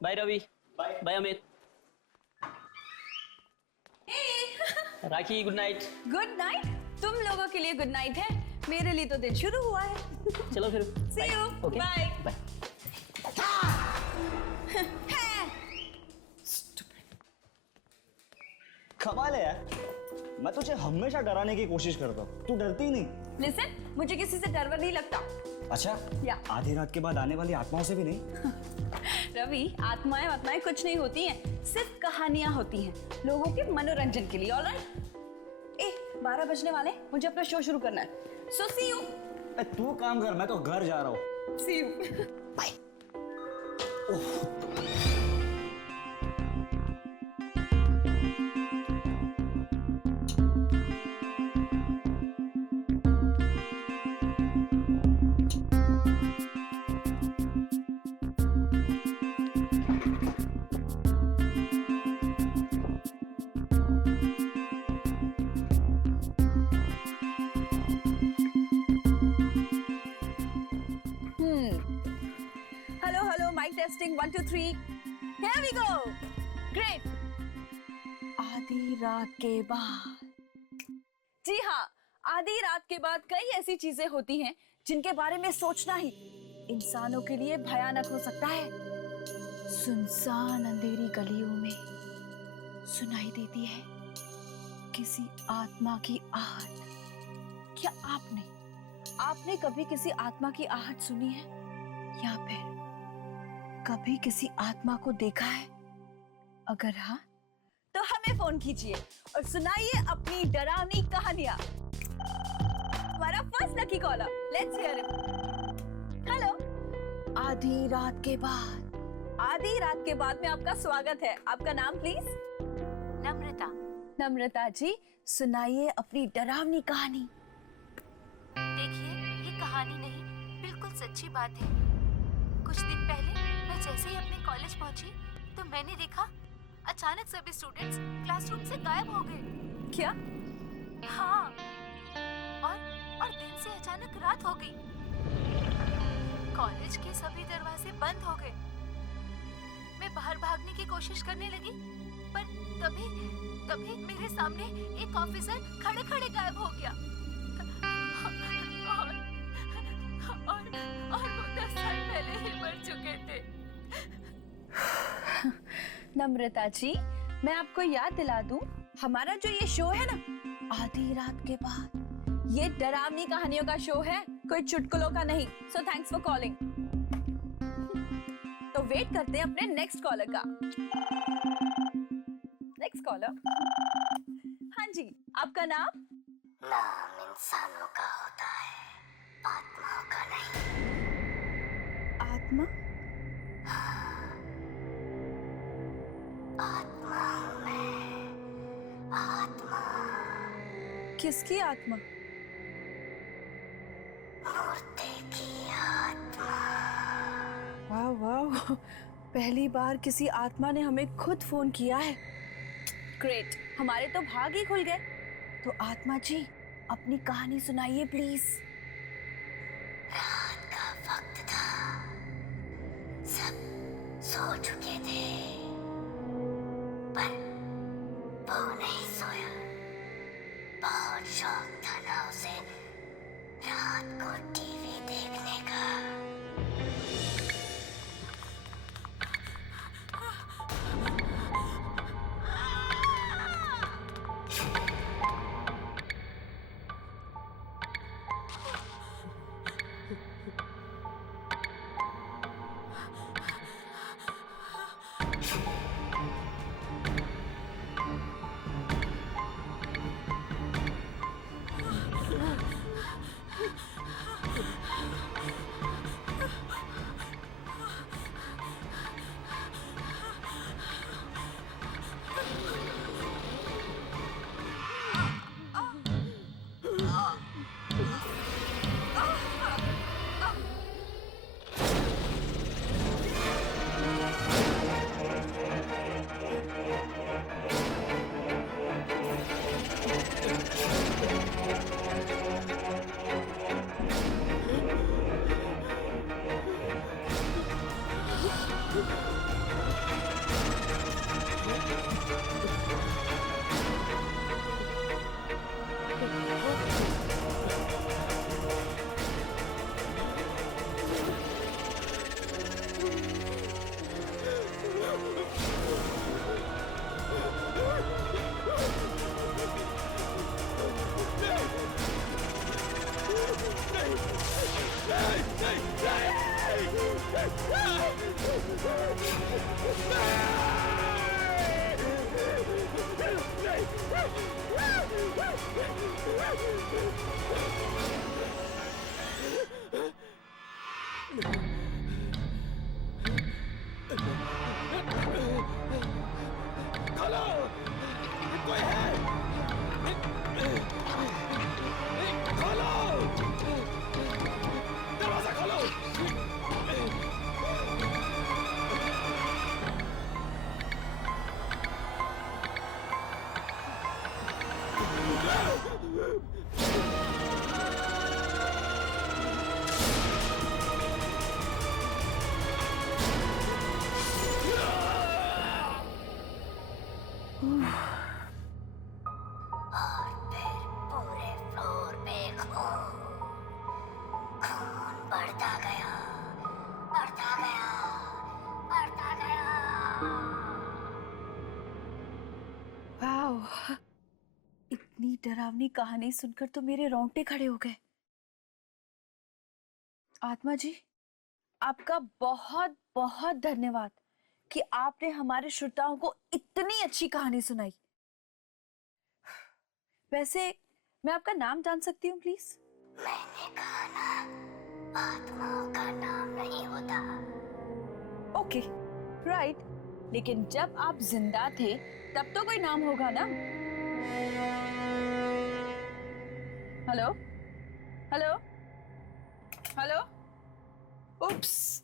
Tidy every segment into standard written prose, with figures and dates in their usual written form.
Bye Ravi, bye Amit. Rakhi good night. Good night? तुम लोगों के लिए गुड नाइट है, मेरे लिए तो दिन शुरू हुआ है। चलो फिर। See you. Okay. Bye. Bye. कमाल है यार, मैं तुझे हमेशा डराने की कोशिश करता हूँ, तू डरती ही नहीं। Listen, मुझे किसी से डर नहीं लगता। अच्छा? या। आधी रात के बाद आने वाली आत्माओं से भी नहीं? रवि, आत्माएं कुछ नहीं होती हैं, सिर्फ कहानियां होती हैं, लोगों के मनोरंजन के लिए। ऑलराइट? 12 बजने वाले, मुझे अपना शो शुरू करना है। So see you. तू काम कर, मैं तो घर जा रहा हूँ। See you. Bye. Hello, mic testing 1 2 3. Here we go. Great. आधी रात के बाद। जी हाँ, आधी रात के बाद कई ऐसी चीजें होती हैं जिनके बारे में सोचना ही इंसानों के लिए भयानक हो सकता है। सुनसान अंधेरी गलियों में सुनाई देती है किसी आत्मा की आहट। क्या आपने कभी किसी आत्मा की आहट सुनी है, या फिर कभी किसी आत्मा को देखा है? अगर हाँ, तो हमें फोन कीजिए और सुनाइए अपनी डरावनी कहानियां। हमारा first lucky caller, let's hear him. Hello. आधी रात के बाद में आपका स्वागत है। आपका नाम प्लीज? नम्रता जी, सुनाइए अपनी डरावनी कहानी। देखिए, ये कहानी नहीं, बिल्कुल सच्ची बात है। कुछ दिन पहले मैं जैसे ही अपने कॉलेज पहुंची तो मैंने देखा अचानक सभी स्टूडेंट्स क्लासरूम से गायब हो गए। क्या? हाँ, और दिन से अचानक रात हो गई। कॉलेज के सभी दरवाजे बंद हो गए। मैं बाहर भागने की कोशिश करने लगी, पर तभी मेरे सामने एक ऑफिसर खड़े गायब हो गया। और वो 10 साल पहले ही मर चुके थे। नम्रता जी, मैं आपको याद दिला दूं, हमारा जो ये शो है ना, आधी रात के बाद, ये डरावनी कहानियों का शो है, कोई चुटकुलों का नहीं। So thanks for calling. तो वेट करते हैं अपने नेक्स्ट कॉलर का। Next collar. हाँ जी, आपका नाम? नाम इंसानों का होता है, आत्माओं का नहीं। आत्मा? आत्मा हूँ मैं, आत्मा। किसकी आत्मा? मुर्दे की आत्मा। वाह वाह, पहली बार किसी आत्मा ने हमें खुद फोन किया है। ग्रेट, हमारे तो भाग ही खुल गए। तो आत्मा जी, अपनी कहानी सुनाइए प्लीज। रात का वक्त था, सब सो चुके थे, पर वो नहीं सोया। बहुत शौक था ना उसे रात को टीवी देखने का। खोलो, कोई है? खोलो, दरवाजा खोलो। और फिर पूरे फ्लोर पे खून बढ़ता गया, बढ़ता गया, बढ़ता गया। वाओ, इतनी डरावनी कहानी सुनकर तो मेरे रोंगटे खड़े हो गए। आत्मा जी, आपका बहुत बहुत धन्यवाद कि आपने हमारे श्रोताओं को इतनी अच्छी कहानी सुनाई। वैसे मैं आपका नाम जान सकती हूँ प्लीज? मैंने कहा ना, आत्माओं का नाम नहीं होता। Okay, right. लेकिन जब आप जिंदा थे तब तो कोई नाम होगा ना? Hello hello hello. उप्स,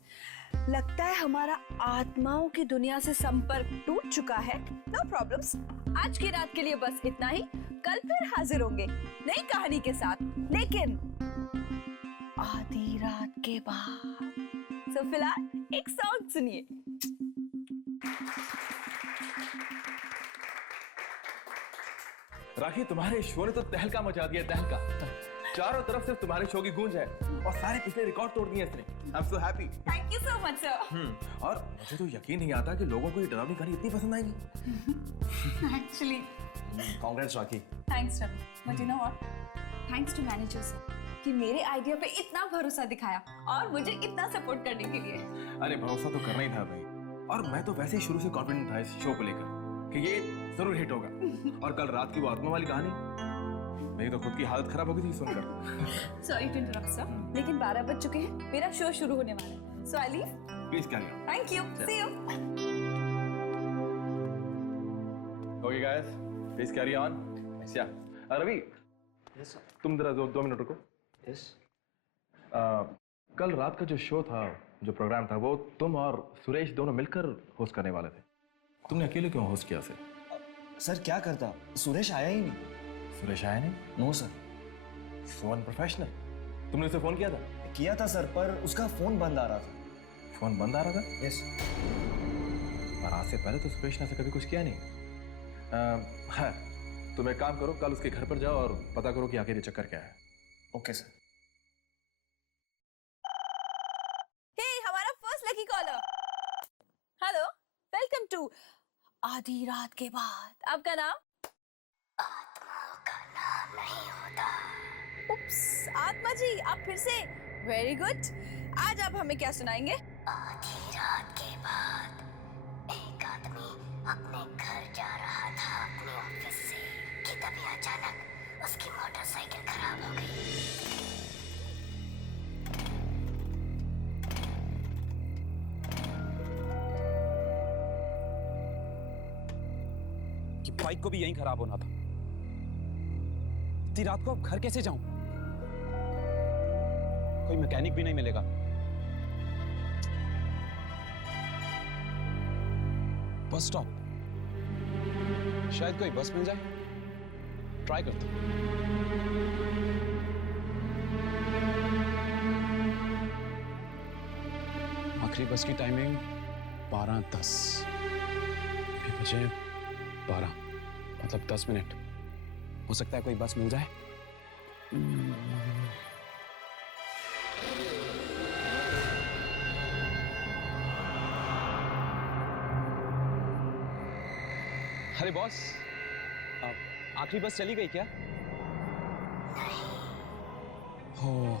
लगता है हमारा आत्माओं की दुनिया से संपर्क टूट चुका है। नो प्रॉब्लम्स, आज की रात के लिए बस इतना ही। कल फिर हाजिर होंगे नई कहानी के साथ, लेकिन आधी रात के बाद। तो फिलहाल एक सॉन्ग सुनिए। राखी, तुम्हारे शो ने तो तहलका मचा दिया, तहलका। चारों तरफ सिर्फ तुम्हारे शो की गूंज है और सारे पिछले रिकॉर्ड तोड़ दिए इसने। I am so happy. Thank you so much sir. और मुझे तो यकीन नहीं आता कि लोगों को ये डरावनी कहानी इतनी पसंद आएगी। Actually congrats Rakhi. Thanks Ravi, but you know what, thanks to manager sir कि मेरे आइडिया पे इतना भरोसा दिखाया और मुझे इतना सपोर्ट करने के लिए। अरे भरोसा तो करना ही था भाई, और मैं तो वैसे ही शुरू से कॉन्फिडेंट था इस शो को लेकर कि ये जरूर हिट होगा। और कल रात की वो आत्मा वाली कहानी, मेरी तो खुद की हालत खराब हो गई थी सुनकर। सॉरी टू इंटरप्ट सर, लेकिन 12 बज चुके हैं, मेरा शो शुरू होने वाला है। So I leave. Please carry on. Thank you, see you. Okay guys, please carry on. Yeah Ravi, yes sir. तुम जरा 2 मिनट रुको। यस। कल रात का जो शो था, जो प्रोग्राम था, वो तुम और सुरेश दोनों मिलकर होस्ट करने वाले थे। तुमने अकेले क्यों होस्ट किया उसे? सर क्या करता, सुरेश आया ही नहीं। सुरेश आया नहीं? No sir. So unprofessional. तुमने उसे फोन किया था? किया था सर, पर उसका फोन बंद आ रहा था। फोन बंद आ रहा था? यस। और आज से पहले तो सुरेश ने ऐसा कभी कुछ किया नहीं। हाँ, तुम एक काम करो, कल उसके घर पर जाओ और पता करो कि आखिर ये चक्कर क्या है। Okay sir. हे, हमारा first lucky caller. Hello, welcome to आधी रात के बाद। आपका नाम? आत्माओं का नाम नहीं होता। उप्स, आत्मा जी आप फिर से। Very good. आज आप हमें क्या सुनाएंगे? आधी रात के बाद एक आदमी अपने घर जा रहा था अपने ऑफिस से कि तभी अचानक उसकी मोटरसाइकिल खराब हो गई। कि बाइक को भी यहीं खराब होना था। इतनी रात को अब घर कैसे जाऊं? कोई मैकेनिक भी नहीं मिलेगा। बस स्टॉप, शायद कोई बस मिल जाए। ट्राई करते हैं। आखिरी बस की टाइमिंग 12:10। अभी बजे 12, मतलब 10 मिनट। हो सकता है कोई बस मिल जाए। अरे बॉस, आखिरी बस चली गई क्या? ओह,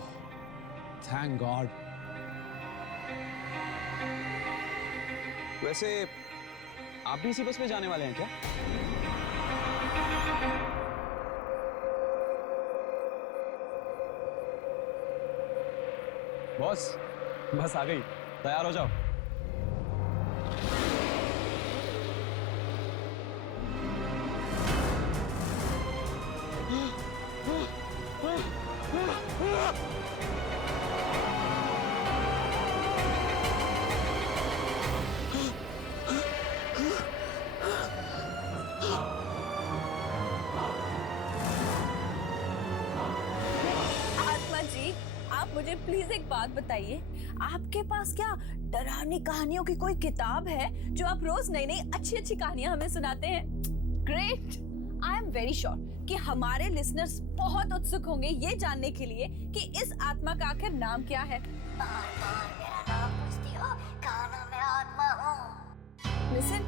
थैंक गॉड। वैसे आप भी इसी बस में जाने वाले हैं क्या? बॉस, बस आ गई, तैयार हो जाओ। आत्मा जी, आप मुझे प्लीज एक बात बताइए, आपके पास क्या डरावनी कहानियों की कोई किताब है जो आप रोज नई नई अच्छी अच्छी कहानियां हमें सुनाते हैं? Great. I am very sure कि हमारे लिसनर्स बहुत उत्सुक होंगे ये जानने के लिए कि इस आत्मा का आखिर नाम क्या है। बार बार मेरा नाम पूछती हो, कहा ना मैं आत्मा हूँ। लिसन,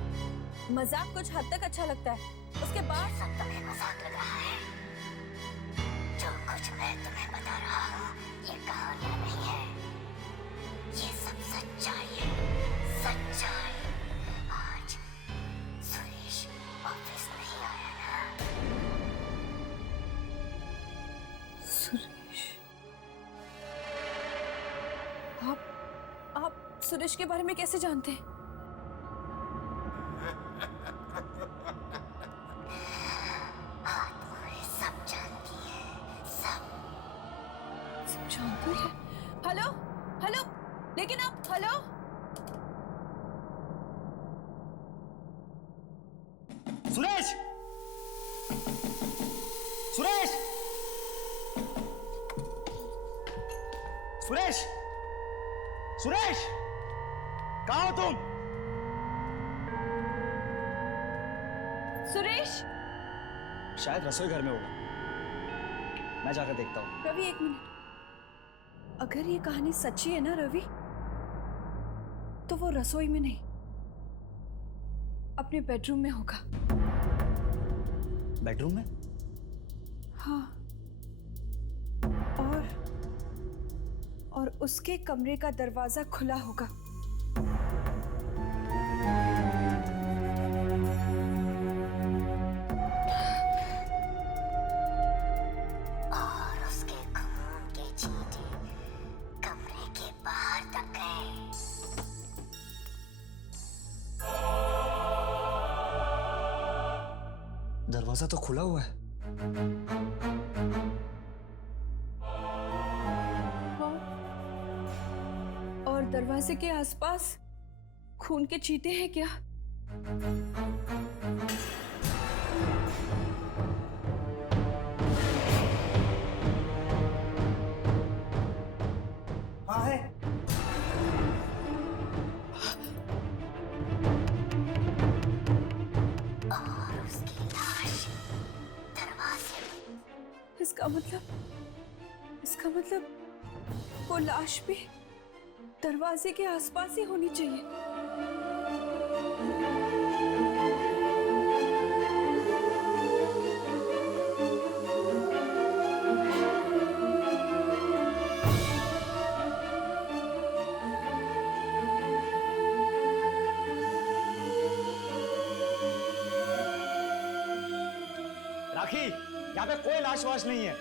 मजाक कुछ हद तक अच्छा लगता है, उसके बाद सब तुम्हें मजाक लग रहा है। जो कुछ मैं तुम्हें बता रहा हूँ ये कहानियाँ नहीं है, ये सब सच्चाई है, सच्चाई। आज सुरेश ऑफिस नहीं आया ना? सुरेश, आप सुरेश के बारे में कैसे जानते हैं? आत्माएं सब जानती है, सब। सब जानती है? हेलो हेलो, लेकिन आप हेलो सुरेश, सुरेश, सुरेश, सुरेश, कहाँ हो तुम? सुरेश। शायद रसोई घर में होगा, मैं जाकर देखता हूँ। रवि एक मिनट, अगर ये कहानी सच्ची है ना रवि, तो वो रसोई में नहीं, अपने बेडरूम में होगा। बेडरूम में? हाँ, और उसके कमरे का दरवाजा खुला होगा। और उसके खून के छींटे कमरे के बाहर तक गए। दरवाजा तो खुला हुआ है। हाँ, और दरवाजे के आसपास खून के छींटे हैं क्या? हाँ है। और उसकी लाश दरवाजे में। इसका मतलब वो लाश भी दरवाजे के आसपास ही होनी चाहिए। राखी, यहाँ पे कोई लाश वाश नहीं है।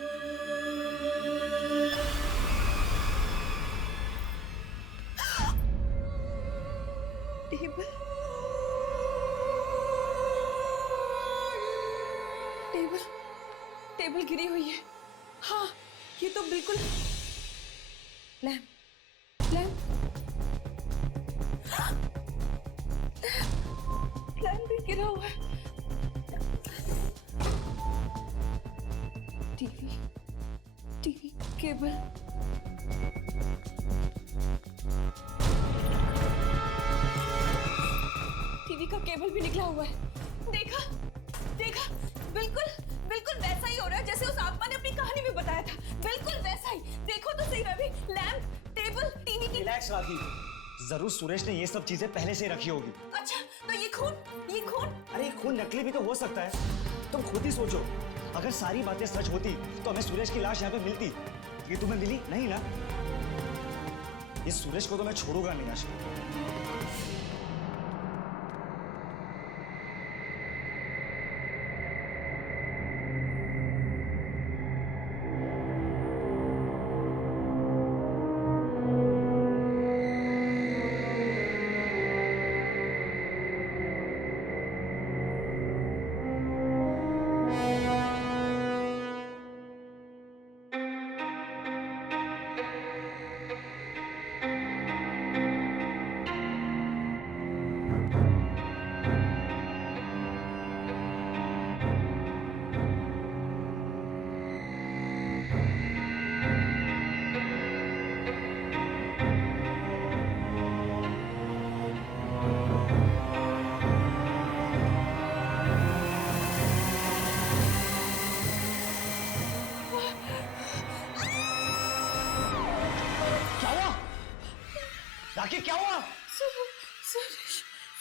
टेबल टेबल टेबल गिरी हुई है। हाँ, ये तो बिल्कुल लैम्प लैम्प लैम्प भी गिरा हुआ है। टीवी केबल, टीवी का केबल भी निकला हुआ है। देखा देखा, बिल्कुल वैसा ही हो रहा है जैसे उस आत्मा ने अपनी कहानी में बताया था। बिल्कुल वैसा ही। देखो तो सही रवि, लैम्प, टेबल, टीवी की। रिलैक्स राखी, जरूर सुरेश ने ये सब चीजें पहले से रखी होगी। अच्छा, तो ये खून? अरे ये खून नकली भी तो हो सकता है। तुम खुद ही सोचो, अगर सारी बातें सच होती तो हमें सुरेश की लाश यहाँ पे मिलती। ये तुम्हें मिली नहीं ना? इस सुरेश को तो मैं छोड़ूंगा नहीं आशा।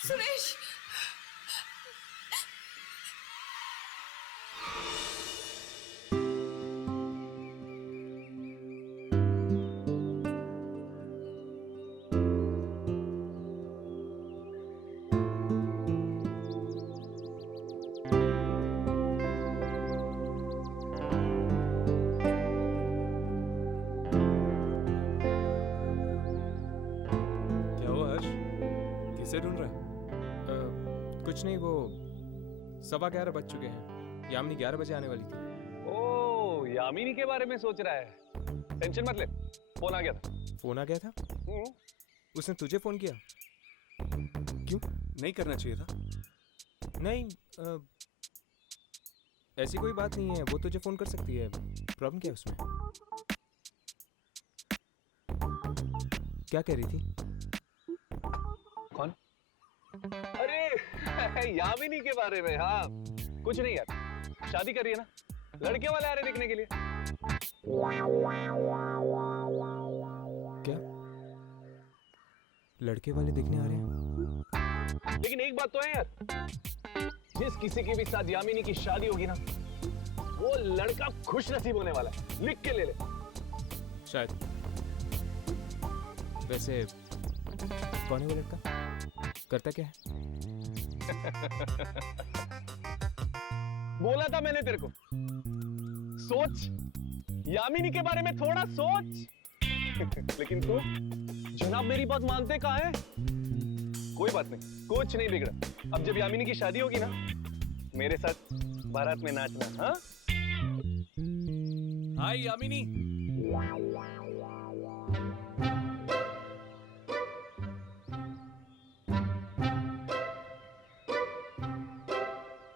सुरेश क्या हुआ हर्ष? किसे ढूंढ रहा है? कुछ नहीं, वो 11:15 बज चुके हैं। यामिनी 11 बजे आने वाली थी। ओ, यामिनी के बारे में सोच रहा है। टेंशन मत ले, फोन आ गया था। फोन आ गया था? उसने तुझे फोन किया? क्यों? नहीं करना चाहिए था। नहीं, ऐसी कोई बात नहीं है, वो तुझे फोन कर सकती है। प्रॉब्लम क्या है उसमें? क्या कह रही थी? कौन? अरे यामिनी के बारे में। हाँ, कुछ नहीं यार, शादी करी है ना, लड़के वाले आ रहे देखने के लिए। क्या लड़के वाले देखने आ रहे हैं? लेकिन एक बात तो है यार, जिस किसी के भी साथ यामिनी की शादी होगी ना, वो लड़का खुश नसीब होने वाला है। लिख के ले ले। शायद। वैसे कौन है वो लड़का? करता क्या है? बोला था मैंने तेरे को, सोच, यामिनी के बारे में थोड़ा सोच। लेकिन तू जनाब मेरी बात मानते कहाँ है? कोई बात नहीं, कुछ नहीं बिगड़ा। अब जब यामिनी की शादी होगी ना, मेरे साथ बारात में नाचना। हाँ? हाय यामिनी।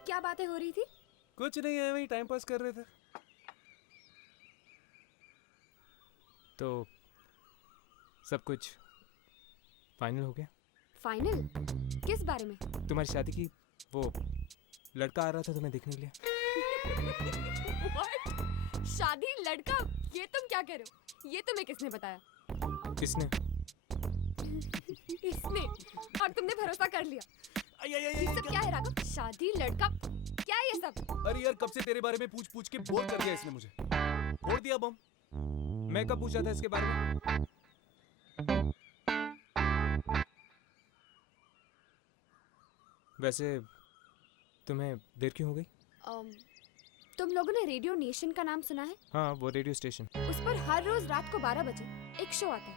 क्या बातें हो रही थी? कुछ नहीं है, वही टाइम पास कर रहे थे। तो सब कुछ फाइनल हो गया? फाइनल? किस बारे में? तुम्हारी शादी की वो लड़का आ रहा था तुम्हें देखने के लिए। What? शादी लड़का? ये तुम क्या कह रहे हो? ये तुम्हें किसने बताया? किसने? इसने। और तुमने भरोसा कर लिया। ये सब क्या है राघव? शादी लड़का क्या है ये सब? अरे यार, कब से तेरे बारे में पूछ पूछ के बोर कर दिया इसने मुझे। फोड़ दिया बम। मैं कब पूछा था इसके बारे में? वैसे तुम्हें देर क्यों हो गई? तुम लोगों ने रेडियो नेशन का नाम सुना है? हाँ, वो रेडियो स्टेशन। उस पर हर रोज रात को 12 बजे एक शो आता है,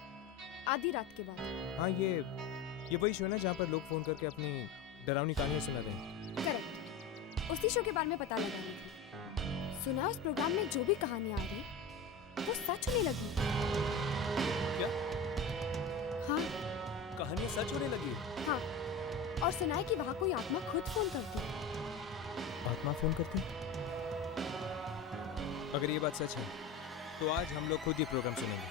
आधी रात के बाद। हाँ, ये वही शो है ना जहाँ पर लोग फोन करके अपनी डरावनी कहानियाँ सुनाते हैं। करेक्ट। उसी शो के बारे में पता लगा रही थी। सुना उस प्रोग्राम में जो भी कहानियाँ आ रही वो सच होने लगी। क्या? हाँ, कहानियाँ सच होने लगी? हाँ। और सुना है कि वहाँ कोई आत्मा खुद फोन करती है। आत्मा फोन करती? अगर ये बात सच है तो आज हम लोग खुद ये प्रोग्राम सुनेंगे।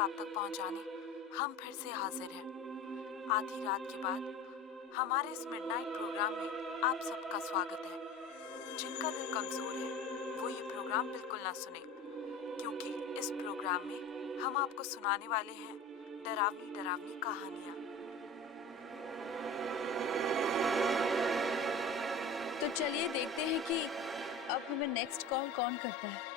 आप तक पहुंचाने हम फिर से हाजिर हैं। आधी रात के बाद हमारे इस मिडनाइट प्रोग्राम में आप सबका स्वागत है। जिनका दिल कमजोर है वो ये प्रोग्राम बिल्कुल ना सुने, क्योंकि इस प्रोग्राम में हम आपको सुनाने वाले हैं डरावनी डरावनी कहानियाँ। तो चलिए देखते हैं कि अब हमें नेक्स्ट कॉल कौन करता है।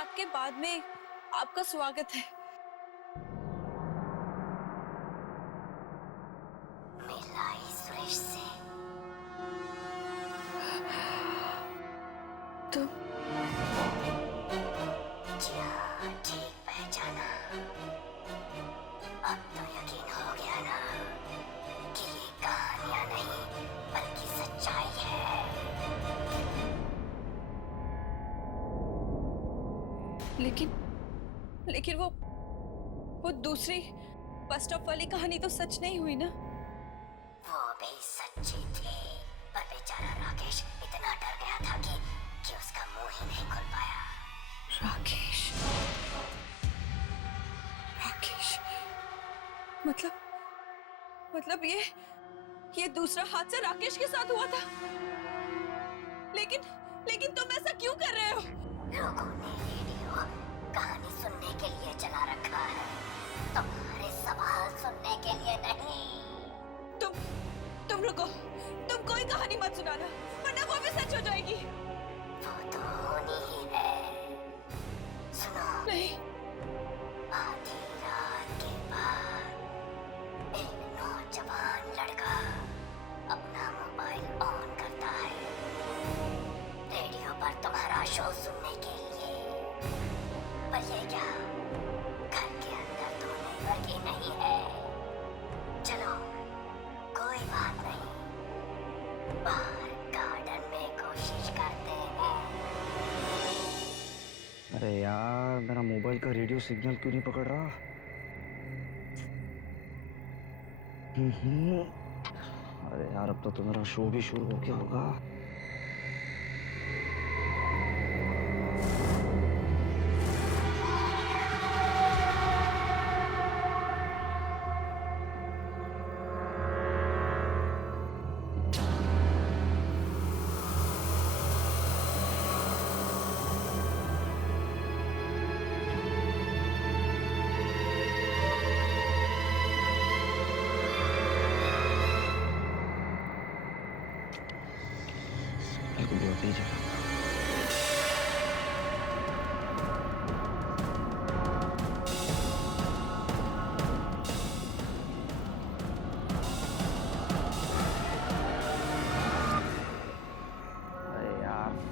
रात के बाद में आपका स्वागत है। मिलाई सुरेश से। तुम जी हाँ, ठीक पहचाना। अब तो यकीन हो गया ना कि ये कहानियां नहीं बल्कि सच्चाई है। लेकिन वो दूसरी बस स्टॉप वाली कहानी तो सच नहीं हुई ना? वो भी सच्ची थी, पर बेचारा राकेश इतना डर गया था कि उसका मुंह ही नहीं खुल पाया। राकेश मतलब ये दूसरा हादसा राकेश के साथ हुआ था। लेकिन तुम ऐसा क्यों कर रहे हो? लोगों ने रेडियो कहानी सुनने के लिए चला रखा है, तुम्हारे सवाल सुनने के लिए नहीं। तुम रुको, तुम कोई कहानी मत सुनाना, वरना वो भी सच हो जाएगी। वो तो होनी ही है। सुनो। नहीं। आधी रात के बाद एक नौजवान लड़का अपना मोबाइल ऑन करता है रेडियो पर तुम्हारा शो सुनने के लिए। पर ये क्या, घर के अंदर तो नेटवर्क ही नहीं है। चलो कोई बात नहीं, बाहर गार्डन में कोशिश करते हैं। अरे यार, मेरा मोबाइल का रेडियो सिग्नल क्यों नहीं पकड़ रहा? अरे यार, अब तो मेरा शो भी शुरू हो गया होगा।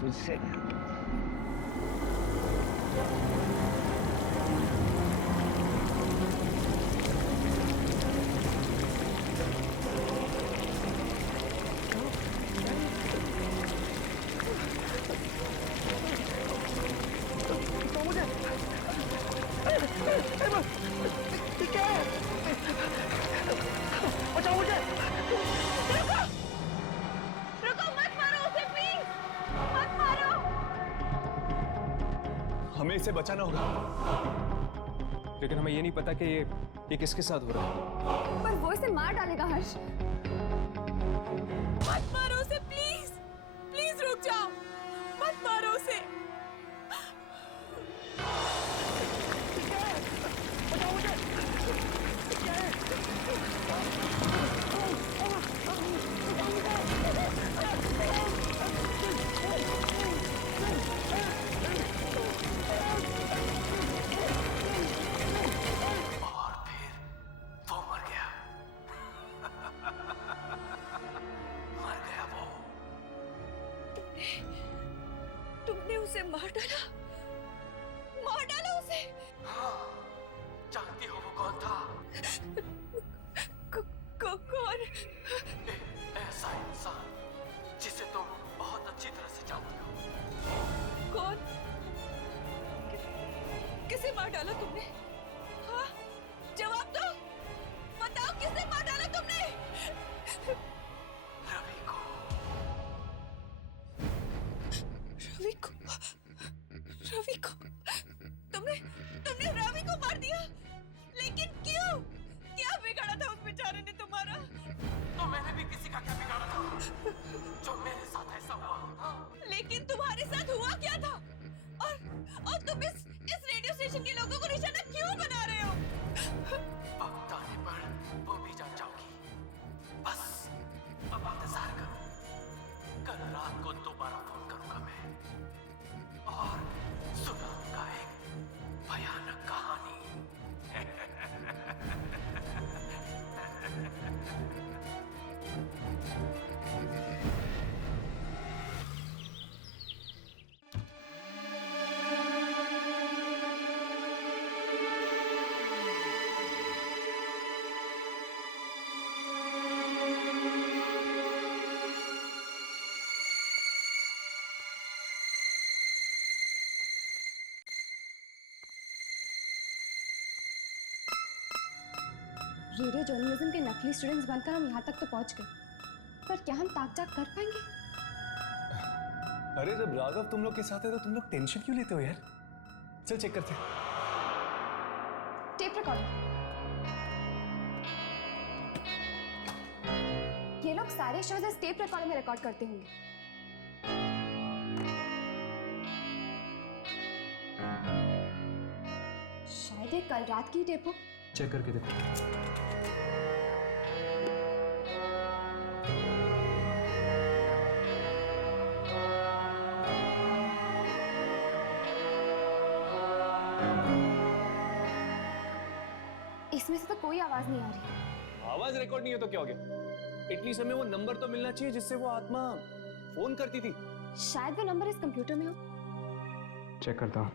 फिर से हमें इसे बचाना होगा, लेकिन हमें ये नहीं पता कि ये किसके साथ हो रहा है। पर वो इसे मार डालेगा हर्ष। मत मारो उसे, प्लीज प्लीज रुक जाओ, मत मारो उसे। तुमने उसे मार डाला उसे। हाँ, जानती हो वो कौन था? कौन? ऐसा इंसान जिसे तुम बहुत अच्छी तरह से जानती हो। कौन? किसे मार डाला तुमने? हाँ, जवाब दो, बताओ किसे मार डाला तुमने? रवि को। तुमने रवि को मार दिया? लेकिन क्यों? क्या बिगाड़ा था उस बेचारे ने तुम्हारा? तो मैंने भी किसी का क्या बिगाड़ा था जो मेरे साथ ऐसा हुआ? लेकिन तुम्हारे साथ हुआ क्या था? और तुम इस रेडियो स्टेशन के लोगों को निशाना क्यों बना रहे हो? वक्त आने पर वो भी जान जाओगी। बस अब इंतजार करो, कल रात को दोबारा फोन करूंगा मैं और सुनाऊंगा एक रेडियो जर्नलिज्म के नकली स्टूडेंट्स बनकर हम यहाँ तक तो पहुँच गए, पर क्या हम ताक-झाक कर पाएंगे? अरे जब राघव तुम लोग के साथ है तो तुम लोग टेंशन क्यों लेते हो यार? चल चेक करते हैं। Tape recorder. ये लोग सारे शोज इस टेप रिकॉर्डर में रिकॉर्ड करते होंगे। शायद ये कल रात की टेप हो। चेक करके देखो। इसमें से तो कोई आवाज नहीं आ रही। आवाज रिकॉर्ड नहीं है तो क्या हो गया? एटलीस्ट हमें वो नंबर तो मिलना चाहिए जिससे वो आत्मा फोन करती थी। शायद वो नंबर इस कंप्यूटर में हो। चेक करता हूँ।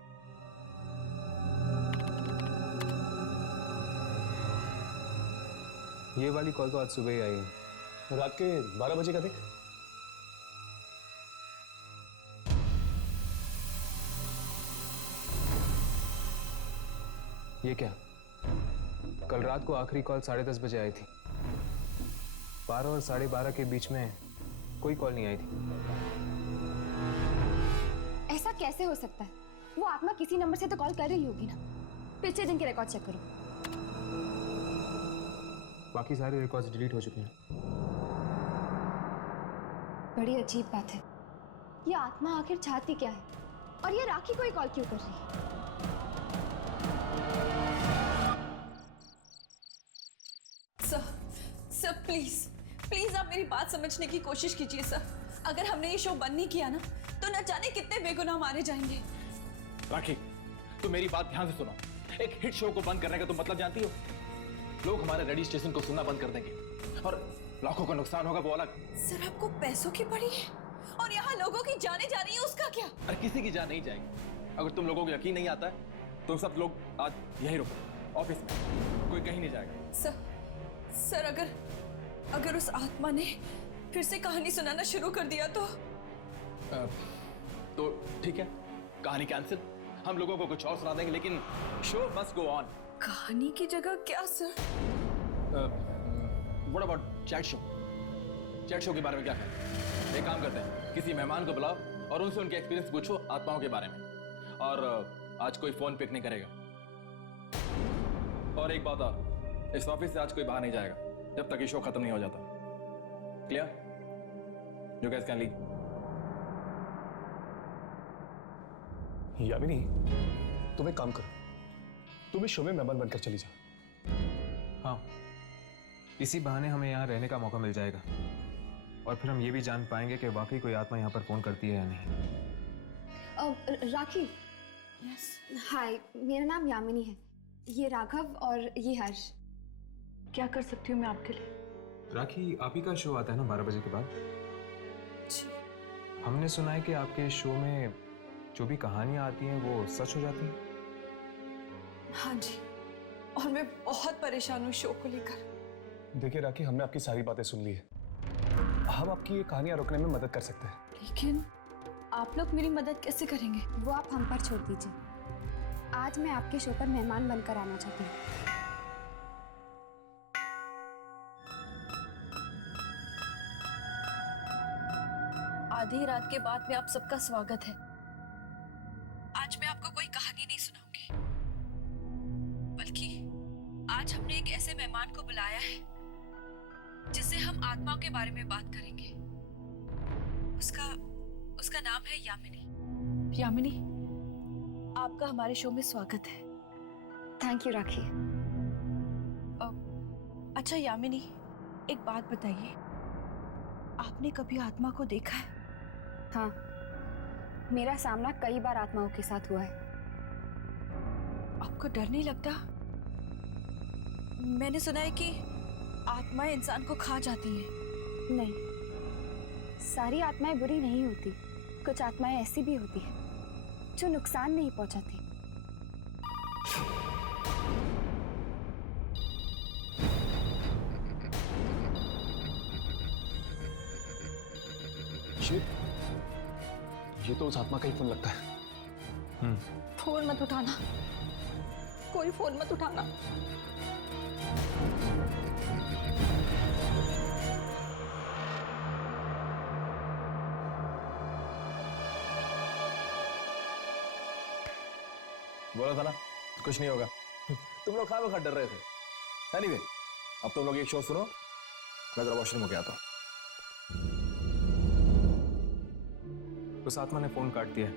ये वाली कॉल तो आज सुबह ही आई है। रात के 12 बजे का देख। ये क्या? कल रात को आखिरी कॉल 10:30 बजे आई थी। 12 और 12:30 के बीच में कोई कॉल नहीं आई थी। ऐसा कैसे हो सकता है? वो आत्मा किसी नंबर से तो कॉल कर रही होगी ना। पिछले दिन के रिकॉर्ड चेक करो। बाकी सारे रिकॉर्ड्स डिलीट हो चुके हैं। बड़ी अजीब बात है। ये आत्मा आखिर चाहती क्या है? और ये राखी को ही कॉल क्यों कर रही है? सर प्लीज प्लीज आप मेरी बात समझने की कोशिश कीजिए सर। अगर हमने ये शो बंद नहीं किया ना तो न जाने कितने बेगुनाह मारे जाएंगे। राखी, तुम मेरी बात ध्यान से सुनो। एक हिट शो को बंद करने का तुम मतलब जानती हो? लोग हमारे रेडियो स्टेशन को सुनना बंद कर देंगे और लाखों का नुकसान होगा, वो अलग। सर आपको पैसों की पड़ी है और यहाँ लोगों की जाने जा रही है, उसका क्या? अरे किसी की जान नहीं जाएगी। अगर तुम लोगों को यकीन नहीं आता है तो सब लोग आज यहीं रुको, ऑफिस में, कोई कहीं नहीं जाएगा। सर अगर उस आत्मा ने फिर से कहानी सुनाना शुरू कर दिया तो ठीक है, कहानी कैंसिल। हम लोगों को कुछ और सुना देंगे, लेकिन शो मस्ट गो ऑन। कहानी की जगह क्या sir? What about chat show? Chat show के बारे में क्या है? एक काम करते हैं, किसी मेहमान को बुलाओ और उनसे उनके एक्सपीरियंस पूछो आत्माओं के बारे में। और आज कोई फोन पिक नहीं करेगा। और एक बात और, इस ऑफिस से आज कोई बाहर नहीं जाएगा जब तक ये शो खत्म नहीं हो जाता। Clear? You guys can leave. Yamini, तुम एक काम करो, तुम इस शो में मेहमान बनकर चली जाओ। हाँ, इसी बहाने हमें यहाँ रहने का मौका मिल जाएगा और फिर हम ये भी जान पाएंगे कि वाकई कोई आत्मा यहाँ पर फोन करती है या नहीं। राखी। यस। हाय, मेरा नाम यामिनी है। ये राघव और ये हर्ष। क्या कर सकती हूँ मैं आपके लिए? राखी, आप ही का शो आता है ना 12 बजे के बाद? जी। हमने सुना है कि आपके शो में जो भी कहानियां आती हैं वो सच हो जाती हैं। हाँ जी, और मैं बहुत परेशान हूँ शो को लेकर। देखिए राखी, हमने आपकी सारी बातें सुन ली है। हम आपकी ये कहानियां रोकने में मदद कर सकते हैं। लेकिन आप लोग मेरी मदद कैसे करेंगे? वो आप हम पर छोड़ दीजिए। आज मैं आपके शो पर मेहमान बनकर आना चाहती हूँ। आधी रात के बाद में आप सबका स्वागत है। आज मैं आपको कोई कहानी नहीं सुनाऊंगी, बल्कि आज हमने एक ऐसे मेहमान को बुलाया है जिससे हम आत्माओं के बारे में बात करेंगे। उसका नाम है यामिनी। यामिनी, आपका हमारे शो में स्वागत है। थैंक यू राखी। अच्छा यामिनी, एक बात बताइए, आपने कभी आत्मा को देखा है? हाँ, मेरा सामना कई बार आत्माओं के साथ हुआ है। आपको डर नहीं लगता? मैंने सुना है कि आत्माएं इंसान को खा जाती हैं। नहीं, सारी आत्माएं बुरी नहीं होती। कुछ आत्माएं ऐसी भी होती हैं जो नुकसान नहीं पहुंचाती। ये तो उस आत्मा का ही फोन लगता है। फोन मत उठाना, कोई फोन मत उठाना। बोला था ना कुछ नहीं होगा। तुम लोग खा डर रहे थे। एनीवे, अब तुम लोग एक शो सुनो, मैं जरा वॉशरूम होके आता हूँ। उस आत्मा ने फोन काट दिया।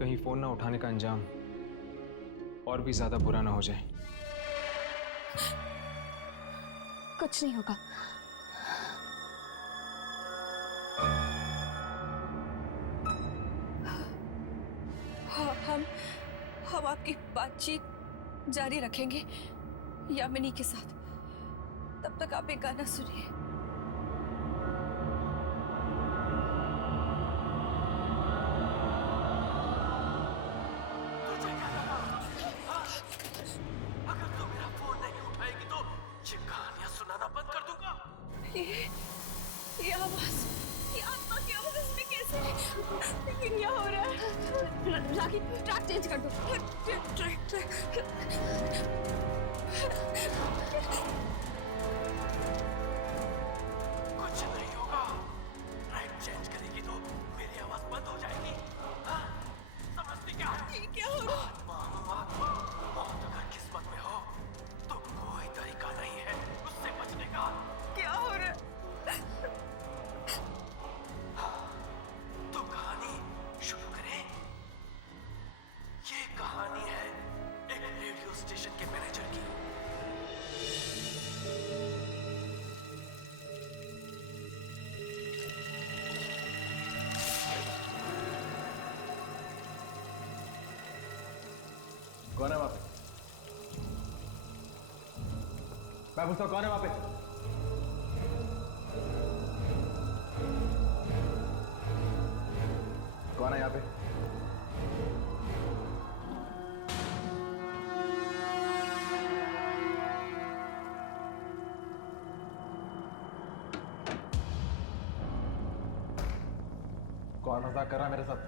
कहीं फोन ना उठाने का अंजाम और भी ज्यादा बुरा ना हो जाए। कुछ नहीं होगा। हम आपकी बातचीत जारी रखेंगे यामिनी के साथ। तब तक आप एक गाना सुनिए। अगर तू मेरा फोन नहीं उठाएगी तो ये कहानियां सुनाना बंद कर दूंगा। ये आवाज, ये आत्मा की आवाज इसमें कैसे? लेकिन क्या हो रहा है? राखी, ट्रैक चेंज कर दो। कुछ नहीं होगा। ट्रैक चेंज करेगी तो मेरी आवाज बंद हो जाएगी। हाँ? समझती क्या है? ये क्या हो रहा है? आत्मा, मौत अगर किस्मत में हो तो कोई तरीका नहीं है उससे बचने का। क्या हो रहा है? तो कहानी शुरू करें। ये कहानी है एक रेडियो स्टेशन के मैनेजर की। कौन है वहां पे? मैं पूछता हूं कौन है वहां पे? कौन है यहाँ पे? कौन मजाक कर रहा है मेरे साथ?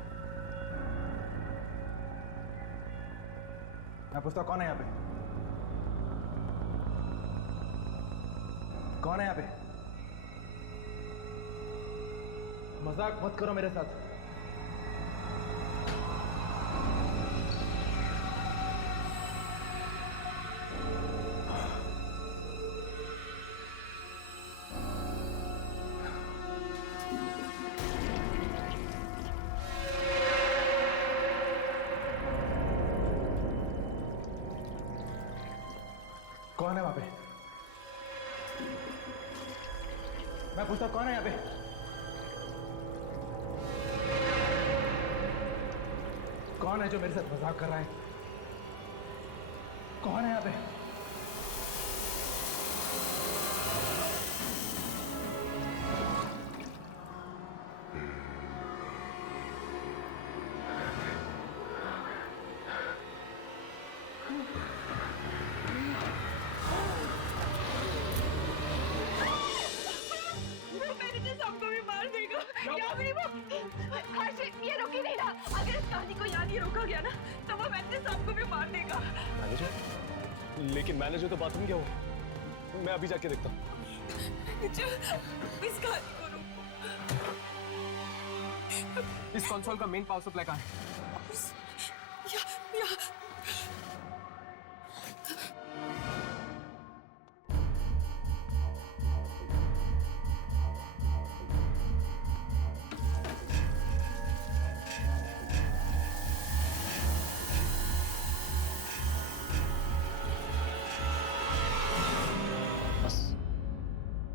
मैं पूछता हूं कौन है यहाँ पे? कौन है यहाँ पे? मजाक मत करो मेरे साथ। कौन है वहां पे? मैं पूछता हूं कौन है यहाँ पे? कौन है जो मेरे साथ मजाक कर रहा है? कौन है यहाँ पे? ये रोक ही नहीं रहा। अगर इस कहानी को यहाँ नहीं रोका गया ना तो वो मैनेजर साहब को भी मार देगा। मैनेजर? लेकिन मैनेजर तो बाथरूम गया हुआ। मैं अभी जाके देखता हूँ। इस कहानी को रोको। इस कंसोल का मेन पावर सप्लाई कहाँ है? या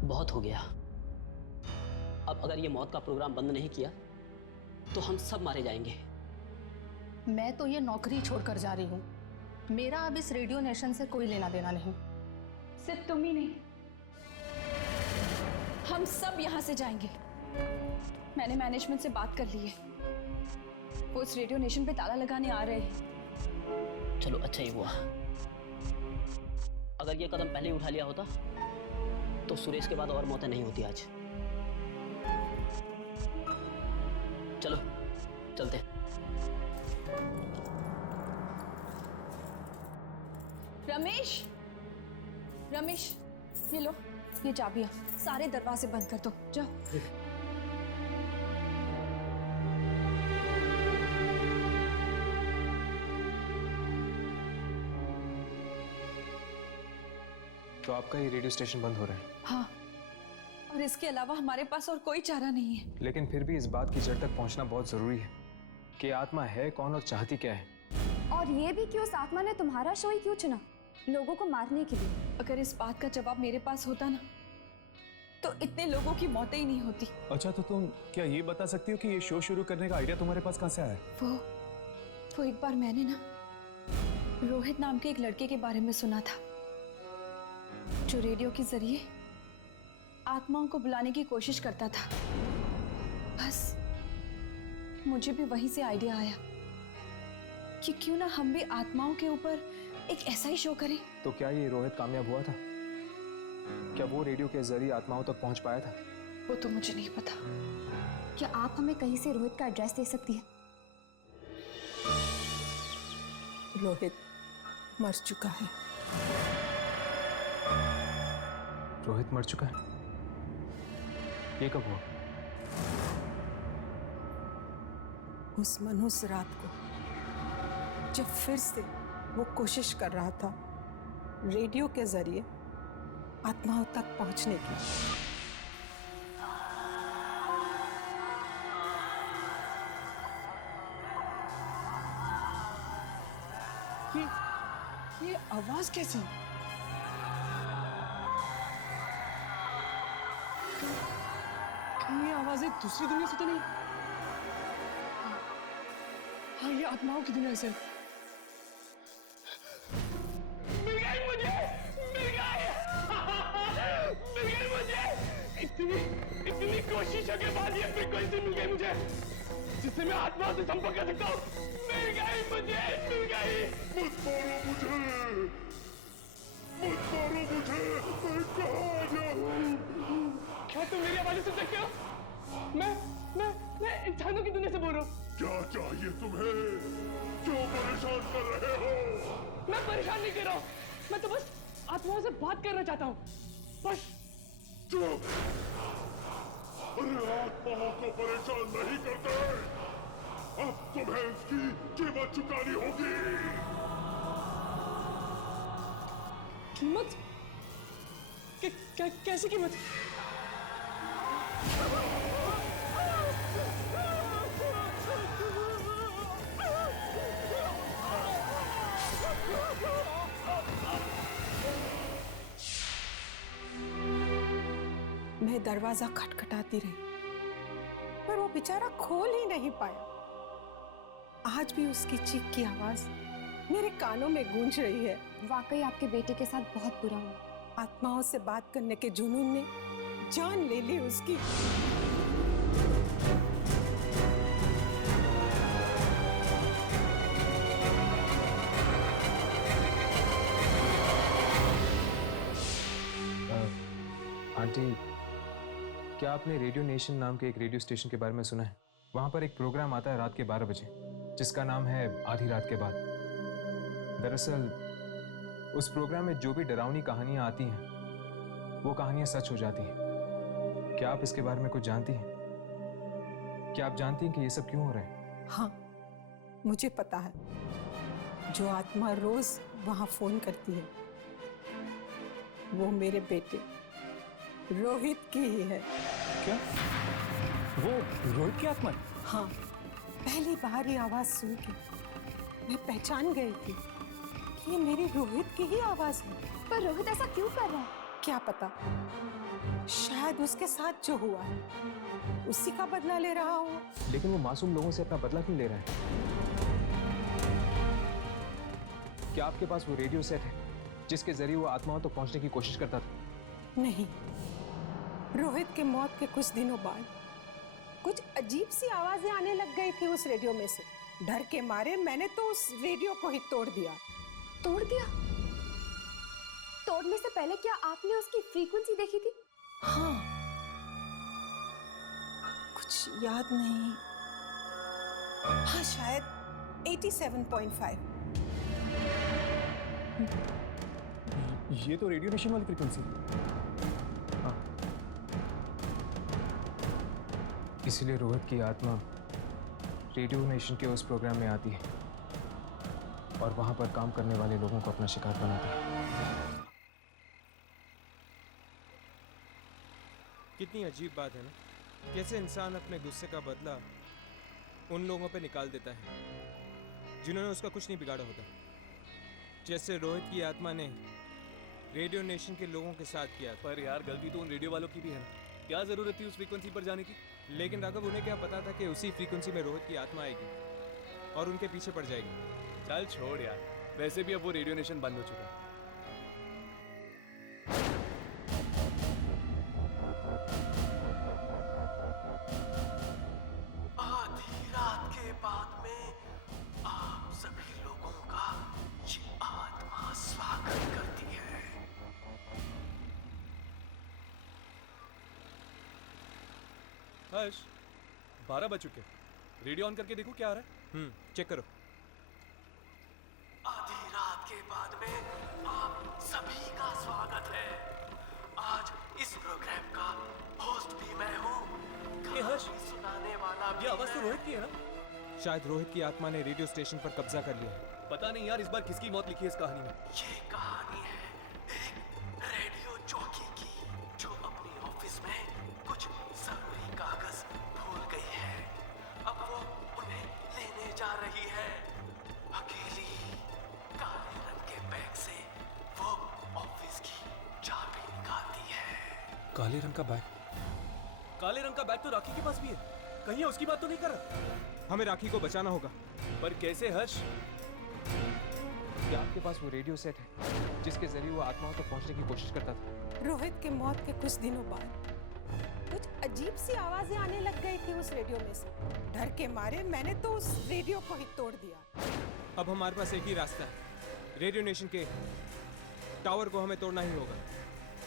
बहुत हो गया। अब अगर ये मौत का प्रोग्राम बंद नहीं किया तो हम सब मारे जाएंगे। मैं तो ये नौकरी छोड़कर जा रही हूँ। मेरा अब इस रेडियो नेशन से कोई लेना देना नहीं। सिर्फ तुम ही नहीं, हम सब यहाँ से जाएंगे। मैंने मैनेजमेंट से बात कर ली है, वो इस रेडियो नेशन पे ताला लगाने आ रहे हैं। चलो अच्छा ही हुआ। अगर ये कदम पहले ही उठा लिया होता तो सुरेश के बाद और मौतें नहीं होती आज। चलो चलते। रमेश, रमेश, ये लो, ये चाबियां। सारे दरवाजे बंद कर दो, जाओ। तो आपका ये रेडियो स्टेशन बंद हो रहा है। हाँ, और इसके अलावा हमारे पास और कोई चारा नहीं है। लेकिन फिर भी इस बात की जड़ तक पहुंचना बहुत जरूरी है कि आत्मा है कौन और चाहती क्या है। और ये भी कि उस आत्मा ने तुम्हारा शो ही क्यों चुना, लोगों को मारने के लिए? अगर इस बात का जवाब मेरे पास होता ना, तो इतने लोगों की मौतें ही नहीं होती। अच्छा, तो तुम क्या ये बता सकती हो कि ये शो शुरू करने का आइडिया तुम्हारे पास कहाँ से आया? वो एक बार मैंने ना रोहित नाम के एक लड़के के बारे में सुना था, जो रेडियो के जरिए आत्माओं को बुलाने की कोशिश करता था। बस मुझे भी वहीं से आइडिया आया कि क्यों ना हम भी आत्माओं के ऊपर एक ऐसा ही शो करें। तो क्या ये रोहित कामयाब हुआ था? क्या वो रेडियो के जरिए आत्माओं तक पहुंच पाया था? वो तो मुझे नहीं पता। क्या आप हमें कहीं से रोहित का एड्रेस दे सकती है? रोहित मर चुका है। रोहित मर चुका है? ये कब हुआ? उस मनुष्य रात को जब फिर से वो कोशिश कर रहा था रेडियो के जरिए आत्माओं तक पहुंचने की। ये आवाज कैसी? ये आवाजें दूसरी दुनिया से तो नहीं? हाँ, ये आत्माओं की दुनिया से। मिल गई मुझे, मिल गई, मिल गई मुझे। इतनी कोशिशों के बाद ये फ्रीक्वेंसी मिल गई मुझे, जिससे मैं आत्मा से संपर्क कर सकता हूँ। मिल गई मुझे, मिल गई। मत मारो मुझे, मत मारो मुझे, मैं कहाँ जाऊँ? क्या तुम मेरी आवाज़ सुन सकते हो? मैं इंसानों की दुनिया से बोल रहा हूँ। क्या चाहिए तुम्हें? क्यों परेशान कर रहे हो? मैं परेशान नहीं कर रहा हूँ, मैं तो बस आत्माओं से बात करना चाहता हूँ, बस। चुप! अरे आत्माओं को परेशान नहीं करते, अब तुम्हें इसकी कीमत चुकानी होगी। कीमत? कैसी कीमत? मैं दरवाजा खटखटाती रही, पर वो बेचारा खोल ही नहीं पाया। आज भी उसकी चीख की आवाज मेरे कानों में गूंज रही है। वाकई आपके बेटे के साथ बहुत बुरा हुआ। आत्माओं से बात करने के जुनून ने जान ले ली उसकी। आंटी, क्या आपने रेडियो नेशन नाम के एक रेडियो स्टेशन के बारे में सुना है? वहाँ पर एक प्रोग्राम आता है रात के 12 बजे, जिसका नाम है आधी रात के बाद। दरअसल उस प्रोग्राम में जो भी डरावनी कहानियाँ आती हैं, वो कहानियाँ सच हो जाती हैं। क्या आप इसके बारे में कुछ जानती हैं? क्या आप जानती हैं कि ये सब क्यों हो रहा है? हाँ, मुझे पता है। जो आत्मा रोज वहाँ फोन करती है, वो मेरे बेटे रोहित की ही है। क्या? वो रोहित की आत्मा है? हाँ, पहली बार ये आवाज सुन के मैं पहचान गई थी कि ये मेरी रोहित की ही आवाज है। पर रोहित ऐसा क्यों कर रहा है? क्या पता, शायद उसके साथ जो हुआ है उसी का बदला ले रहा हो। लेकिन वो मासूम लोगों से अपना बदला क्यों ले रहा है? क्या आपके पास वो रेडियो सेट है जिसके जरिए वो आत्माओं तक पहुंचने की कोशिश करता था? नहीं, रोहित के मौत के कुछ दिनों बाद कुछ अजीब सी आवाजें आने लग गई थी उस रेडियो में से। डर के मारे मैंने तो उस रेडियो को ही तोड़ दिया। तोड़ दिया? तोड़ने से पहले क्या आपने उसकी फ्रीक्वेंसी देखी थी? हाँ, कुछ याद नहीं। हाँ, शायद 87.5। ये तो रेडियो नेशन वाली फ्रीक्वेंसी है। इसीलिए रोहित की आत्मा रेडियो नेशन के उस प्रोग्राम में आती है और वहां पर काम करने वाले लोगों को अपना शिकार बनाती है। कितनी अजीब बात है ना, कैसे इंसान अपने गुस्से का बदला उन लोगों पे निकाल देता है जिन्होंने उसका कुछ नहीं बिगाड़ा होता। जैसे रोहित की आत्मा ने रेडियो नेशन के लोगों के साथ किया। पर यार गलती तो उन रेडियो वालों की भी है ना, क्या जरूरत थी उस फ्रीक्वेंसी पर जाने की? लेकिन राघव, उन्हें क्या पता था कि उसी फ्रीक्वेंसी में रोहित की आत्मा आएगी और उनके पीछे पड़ जाएगी। चल छोड़ यार, वैसे भी अब वो रेडियो नेशन बंद हो चुका है। आधी रात के बाद में आप सभी लोगों का ये आत्मा स्वागत करती है। हर्ष, 12 बज चुके, रेडियो ऑन करके देखो क्या आ रहा है। चेक करो। आधी रात के बाद में आप सभी का स्वागत है। आज इस प्रोग्राम का होस्ट भी मैं हूँ, ये हर्ष, सुनाने वाला भी ये आवाज तो मैं। रोहित की है ना? शायद रोहित की आत्मा ने रेडियो स्टेशन पर कब्जा कर लिया है। पता नहीं यार, इस बार किसकी मौत लिखी है इस कहानी में। ये कहानी है एक रेडियो जॉकी की, जो अपने ऑफिस में कुछ जरूरी कागज भूल गई है। अब वो उन्हें लेने जा रही है। अकेली काले रंग के बैग से वो ऑफिस की चाबी निकालती है। काले रंग का बैग? काले रंग का बैग तो राखी के पास भी है, कहीं उसकी बात तो नहीं कर रहा? हमें राखी को बचाना होगा। पर कैसे हर्ष? क्या आपके पास वो रेडियो सेट है जिसके जरिए वो आत्माओं तक पहुंचने की कोशिश करता था? रोहित के मौत के कुछ दिनों बाद कुछ अजीब सी आवाजें आने लग गई थी उस रेडियो में से। डर के मारे मैंने तो उस रेडियो को ही तोड़ दिया। अब हमारे पास एक ही रास्ता है, रेडियो नेशन के टावर को हमें तोड़ना ही होगा,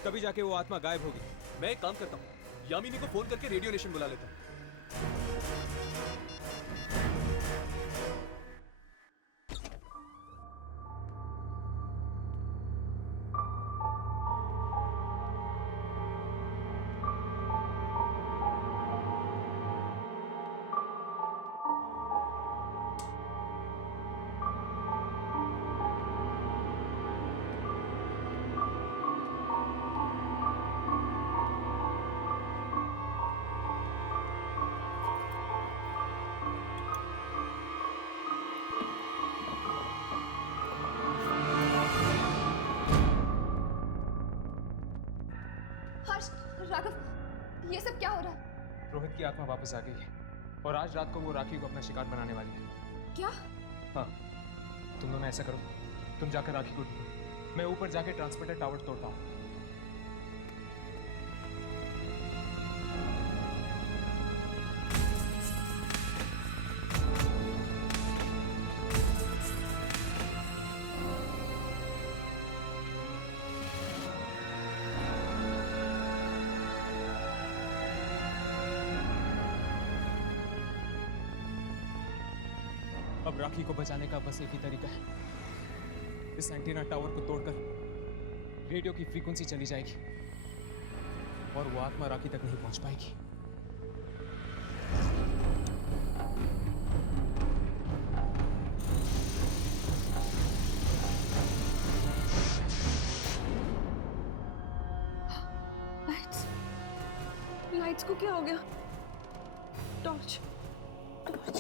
तभी जाके वो आत्मा गायब होगी। मैं एक काम करता हूँ, यामिनी को फोन करके रेडियो नेशन बुला लेता हूँ। राघव, ये सब क्या हो रहा है? रोहित की आत्मा वापस आ गई है और आज रात को वो राखी को अपना शिकार बनाने वाली है। क्या? हाँ, तुम दोनों ऐसा करो, तुम जाकर राखी को ढूंढो, मैं ऊपर जाके ट्रांसमिटर टावर तोड़ता हूँ। अब राखी को बचाने का बस एक ही तरीका है, इस एंटीना टावर को तोड़कर रेडियो की फ्रीक्वेंसी चली जाएगी और वो आत्मा राखी तक नहीं पहुंच पाएगी। लाइट्स को क्या हो गया? टॉर्च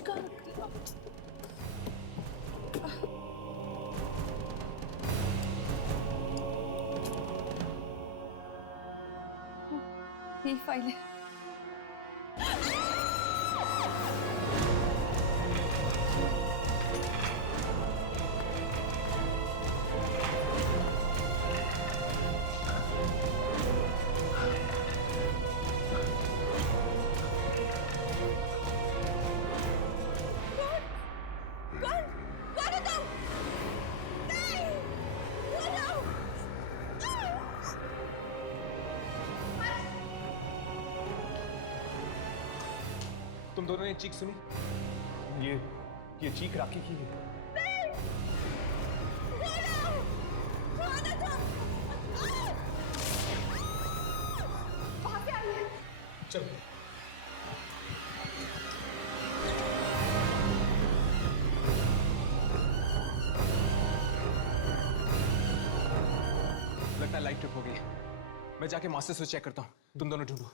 का ये फाइल है। तुम दोनों ने चीख सुनी? ये चीख राखी की है। वहां से आई है। चलो। लगता है लाइट ट्रिप हो गई है। मैं जाके मास्टर स्विच चेक करता हूँ, तुम दोनों ढूंढो।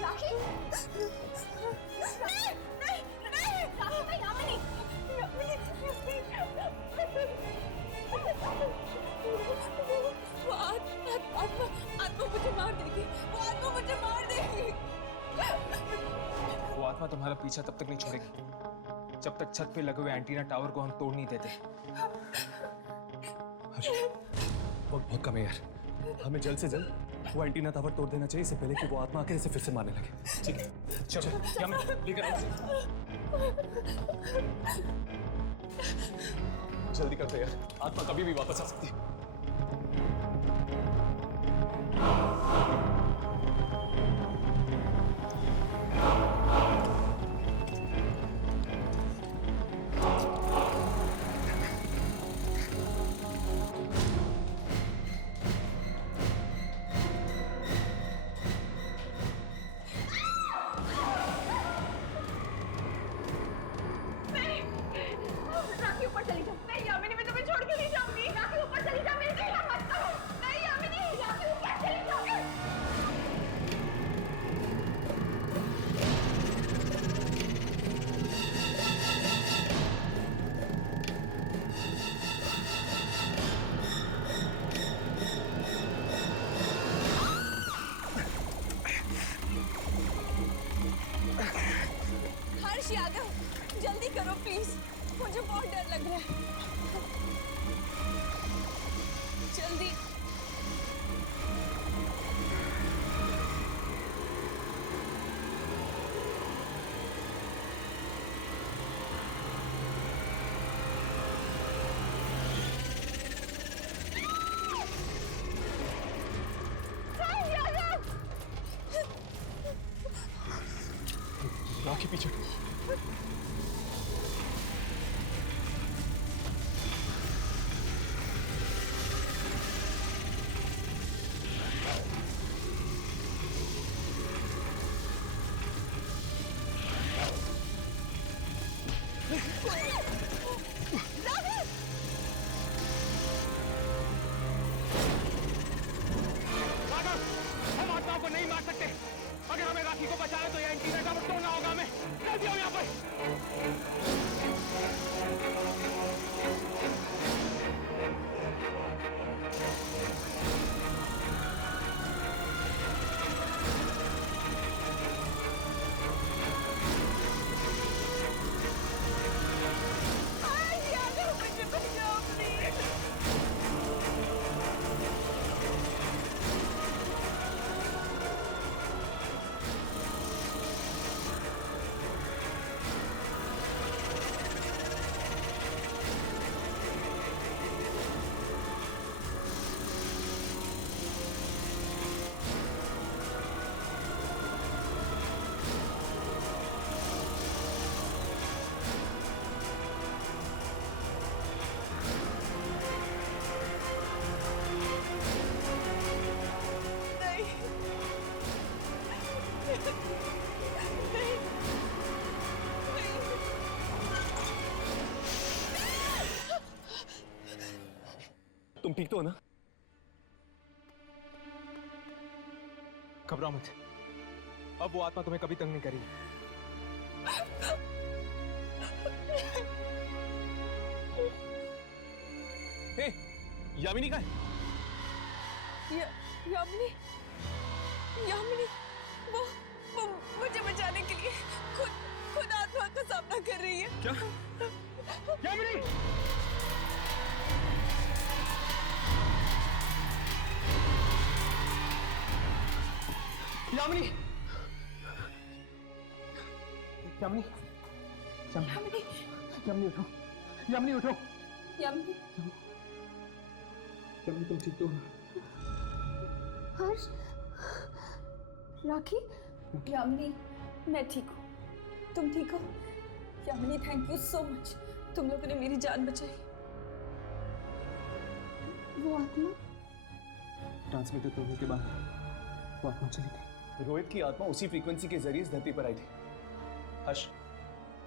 राखी नहीं नहीं नहीं राखी मैं यामिनी वो आत्मा मुझे मार देगी, वो आत्मा मुझे मार देगी। वो आत्मा तुम्हारा पीछा तब तक नहीं छोड़ेगी जब तक छत पे लगे हुए एंटीना टावर को हम तोड़ नहीं देते। हर्ष, वक्त बहुत कम है यार, हमें जल्द से जल्द वो एंटीना टावर तोड़ देना चाहिए इससे पहले कि वो आत्मा आकर इसे फिर से मारने लगे। ठीक है, चलो यामिनी लेकर आओ। जल्दी करते यार, आत्मा कभी भी वापस आ सकती है। राखी ऊपर चली जाओ। नहीं यामिनी मैं तुम्हें छोड़ के नहीं जाऊंगी। राखी ऊपर चली जाओ, मेरे कहना मत करो। नहीं यामिनी राखी ऊपर चली जाओ। हर्ष यादव जल्दी करो प्लीज, मुझे बहुत डर लग रहा है। जल्दी राखी पीछे। हम आत्माओं को नहीं मार सकते। अगर हमें राखी को बचाना तो ये एंटीना टावर तोड़ना होगा हमें। जल्दी आओ यहाँ पर। तुम ठीक तो हो ना? घबराओ मत, अब वो आत्मा तुम्हें कभी तंग नहीं करेगी। हे, यामिनी का है? यामिनी यामिनी वो मुझे बचाने के लिए खुद आत्मा का सामना कर रही है। क्या? यामिनी! यामिनी! यामिनी! यामिनी! यामिनी उठो! यामिनी उठो! यामिनी! यामिनी तुम ठीक तो हो? हर्ष, राखी, यामिनी, मैं ठीक हूँ। तुम ठीक हो? Yamini thank you so much, तुम लोगों ने मेरी जान बचाई। वो आत्मा ट्रांसमीटर तोड़ने के बाद वो आत्मा चली गई। रोहित की आत्मा उसी फ्रीक्वेंसी के जरिए इस धरती पर आई थी। हर्ष,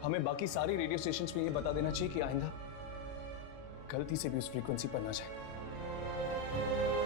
हमें बाकी सारी रेडियो स्टेशंस में ये बता देना चाहिए कि आइंदा गलती से भी उस फ्रीक्वेंसी पर ना जाए।